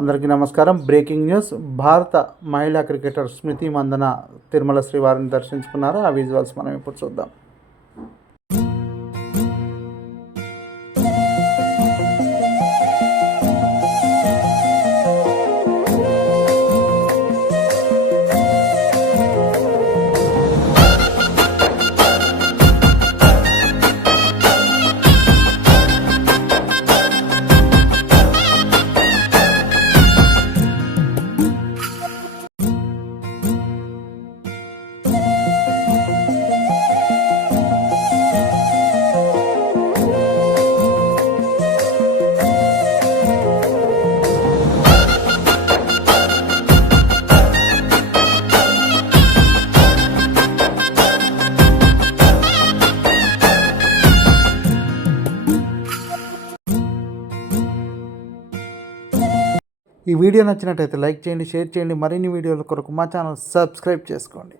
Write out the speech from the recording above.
అందరికీ నమస్కారం. Breaking news. భారత మహిళా క్రికెటర్ స్మృతి మందన తిరుమల శ్రీవారిని దర్శించుకున్నారు. ఆ విజువల్స్ మనం ఇప్పుడు చూద్దాం. ఈ వీడియో నచ్చినట్టయితే లైక్ చేయండి, షేర్ చేయండి. మరిన్ని వీడియోల కొరకు మా ఛానల్ సబ్స్క్రైబ్ చేసుకోండి.